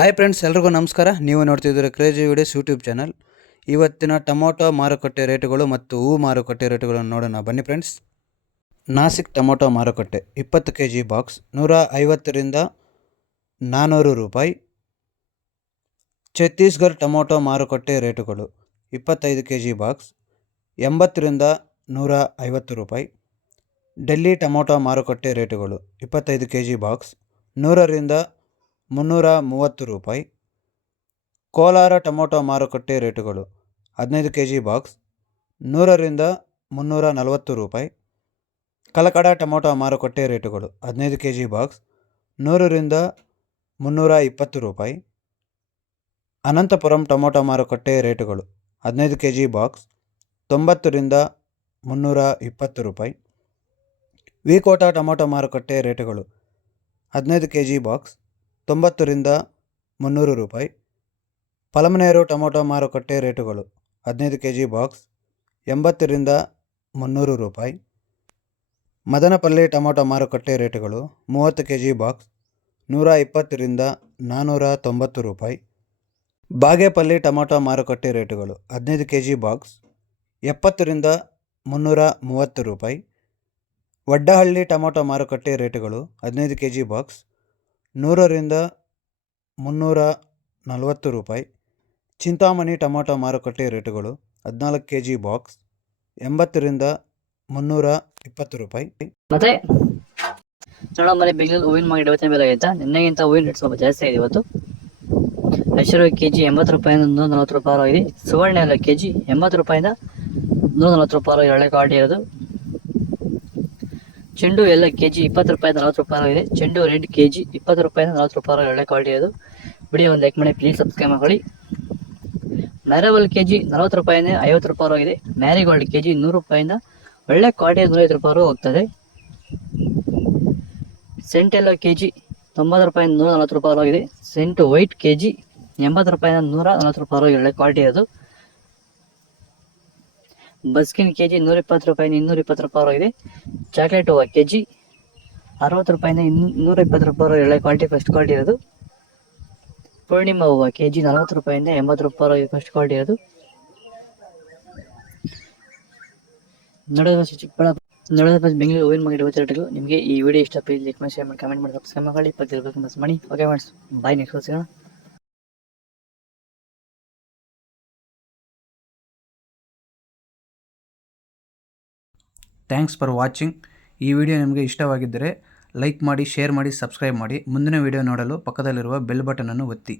Hi friends, ಎಲ್ರಿಗೂ ನಮಸ್ಕಾರ. ನೀವು ನೋಡ್ತಿದ್ದೀರ ಕ್ರೇಜಿ ವಿಡಿಯೋಸ್ ಯೂಟ್ಯೂಬ್ ಚಾನಲ್. ಇವತ್ತಿನ ಟೊಮೊಟೊ ಮಾರುಕಟ್ಟೆ ರೇಟುಗಳು ಮತ್ತು ಹೂ ಮಾರುಕಟ್ಟೆ ರೇಟುಗಳನ್ನು ನೋಡೋಣ ಬನ್ನಿ ಫ್ರೆಂಡ್ಸ್. ನಾಸಿಕ್ ಟೊಮೊಟೊ ಮಾರುಕಟ್ಟೆ 20 kg ಬಾಕ್ಸ್ 150ರಿಂದ 400 ರೂಪಾಯಿ. ಛತ್ತೀಸ್ಗಢ ಟೊಮೊಟೊ ಮಾರುಕಟ್ಟೆ ರೇಟುಗಳು 25 kg ಬಾಕ್ಸ್ 80ರಿಂದ 150 ರೂಪಾಯಿ. ಡೆಲ್ಲಿ ಟೊಮೊಟೊ ಮಾರುಕಟ್ಟೆ ರೇಟುಗಳು 25 kg ಬಾಕ್ಸ್ 100ರಿಂದ 330 ರೂಪಾಯಿ. ಕೋಲಾರ ಟೊಮೊಟೊ ಮಾರುಕಟ್ಟೆ ರೇಟುಗಳು 15 kg ಬಾಕ್ಸ್ 100ರಿಂದ 340 ರೂಪಾಯಿ. ಕಲಕಡ ಟೊಮೊಟೊ ಮಾರುಕಟ್ಟೆ ರೇಟುಗಳು 15 kg ಬಾಕ್ಸ್ 100ರಿಂದ 320 ರೂಪಾಯಿ. ಅನಂತಪುರಂ ಟೊಮೊಟೊ ಮಾರುಕಟ್ಟೆ ರೇಟುಗಳು 15 kg ಬಾಕ್ಸ್ 90ರಿಂದ 320 ರೂಪಾಯಿ. ವಿಕೋಟ ಟೊಮೊಟೊ ಮಾರುಕಟ್ಟೆ ರೇಟುಗಳು 15 kg ಬಾಕ್ಸ್ 90ರಿಂದ 300 ರೂಪಾಯಿ. ಪಲಮನೇರು ಟೊಮೊಟೊ ಮಾರುಕಟ್ಟೆ ರೇಟುಗಳು 15 kg ಬಾಕ್ಸ್ 80ರಿಂದ 300 ರೂಪಾಯಿ. ಮದನಪಲ್ಲಿ ಟೊಮೊಟೊ ಮಾರುಕಟ್ಟೆ ರೇಟುಗಳು 30 kg ಬಾಕ್ಸ್ 120ರಿಂದ 490 ರೂಪಾಯಿ. ಬಾಗೇಪಲ್ಲಿ ಟೊಮೊಟೊ ಮಾರುಕಟ್ಟೆ ರೇಟುಗಳು 15 kg ಬಾಕ್ಸ್ 70ರಿಂದ 330 ರೂಪಾಯಿ. ವಡ್ಡಹಳ್ಳಿ ಟೊಮೊಟೊ ಮಾರುಕಟ್ಟೆ ರೇಟುಗಳು 15 kg ಬಾಕ್ಸ್ 100ರಿಂದ 340 ರೂಪಾಯಿ. ಚಿಂತಾಮಣಿ ಟೊಮೊಟೊ ಮಾರುಕಟ್ಟೆ ರೇಟುಗಳು 14 kg ಬಾಕ್ಸ್ 80ರಿಂದ 320 ರೂಪಾಯಿ. ಮತ್ತೆ ನೋಡೋಣ, ಬೆಂಗಳೂರು ಹೂವಿನ ಮಾರ್ಕೆಟ್ ಇವತ್ತಿನ ಬೆಲೆ ಆಯ್ತಾ? ನಿನ್ನೆಗಿಂತ ಹೂವಿನ ರೇಟ್ ಸ್ವಲ್ಪ ಜಾಸ್ತಿ ಆಗಿದೆ ಇವತ್ತು. ಐಶ್ವರ್ಯ kg 80 ರೂಪಾಯಿಂದ 140 ರೂಪಾಯಿ ಆಗಿದೆ. ಸುವರ್ಣ ಎಲ್ಲ kg 80 ರೂಪಾಯಿಂದ 140 ರೂಪಾಯಿ ಒಳ್ಳೆ ಕ್ವಾಲಿಟಿ ಇರೋದು. ಚೆಂಡು ಎಲ್ಲ kg 20 ರೂಪಾಯಿಂದ 40 ರೂಪಾಯಿ ಆಗಿದೆ. ಚೆಂಡು ರೆಡ್ kg 20 ರೂಪಾಯಿಂದ 40 ರೂಪಾಯಿ ಒಳ್ಳೆ ಕ್ವಾಲಿಟಿ ಇರೋದು. ವಿಡಿಯೋ ಒಂದು ಲೈಕ್ ಮಾಡಿ, ಪ್ಲೀಸ್ ಸಬ್ಸ್ಕ್ರೈಬ್ ಮಾಡಿ. ಮ್ಯಾರವಲ್ kg 40 ರೂಪಾಯಿಂದ 50 ರೂಪಾಯಿ ಆಗಿದೆ. ಮ್ಯಾರಿಗೋಲ್ಡ್ kg 100 ರೂಪಾಯಿಂದ ಒಳ್ಳೆ ಕ್ವಾಲಿಟಿ 150 ರೂಪಾಯಿ ಹೋಗ್ತದೆ. ಸೆಂಟ್ ಎಲ್ಲ kg 90 ರೂಪಾಯಿಂದ 140 ರೂಪಾಯಿ ಆಗಿದೆ. ಸೆಂಟ್ ವೈಟ್ kg 80 ರೂಪಾಯಿಂದ 140 ರೂಪಾಯಿ ಒಳ್ಳೆ ಕ್ವಾಲಿಟಿ ಅದು. ಬಸ್ಕಿನ್ kg 120 ರೂಪಾಯಿಂದ 220 ರೂಪಾಯಿ ಆಗಿದೆ. ಚಾಕ್ಲೇಟ್ ಹೂವು kg 60 ರೂಪಾಯಿಂದ 220 ರೂಪಾಯಿ ಒಳ್ಳೆ ಕ್ವಾಲಿಟಿ ಫಸ್ಟ್ ಕ್ವಾಲಿಟಿ ಇರೋದು. ಪೂರ್ಣಿಮಾ ಹೂವು kg 40 ರೂಪಾಯಿಂದ 80 ರೂಪಾಯಿ ಫಸ್ಟ್ ಕ್ವಾಲಿಟಿ ಇರೋದು. ನೋಡೋದು ಬೆಂಗಳೂರು ಹೂವಿನ ಮಾರ್ಕೆಟ್ ಇವತ್ತು ರೇಟ್ಗಳು. ನಿಮಗೆ ಈ ವಿಡಿಯೋ ಇಷ್ಟ, ಪ್ಲೀಸ್ ಲೈಕ್ ಮಾಡಿ, ಶೇರ್ ಮಾಡಿ, ಕಮೆಂಟ್ ಮಾಡಿ, ಸಬ್ಸ್ಕ್ರೈಬ್ ಮಾಡಿ, ಮಾಡಿ. ಓಕೆ ಫ್ರೆಂಡ್ಸ್, ಬಾಯ್. ನೆಕ್ಸ್ಟ್ ಸಿಗೋಣ. Thanks for watching. ಈ ವಿಡಿಯೋ ನಿಮಗೆ ಇಷ್ಟವಾಗಿದ್ದರೆ ಲೈಕ್ ಮಾಡಿ, ಶೇರ್ ಮಾಡಿ, ಸಬ್ಸ್ಕ್ರೈಬ್ ಮಾಡಿ. ಮುಂದಿನ ವಿಡಿಯೋ ನೋಡಲು ಪಕ್ಕದಲ್ಲಿರುವ ಬೆಲ್ ಬಟನನ್ನು ಒತ್ತಿ.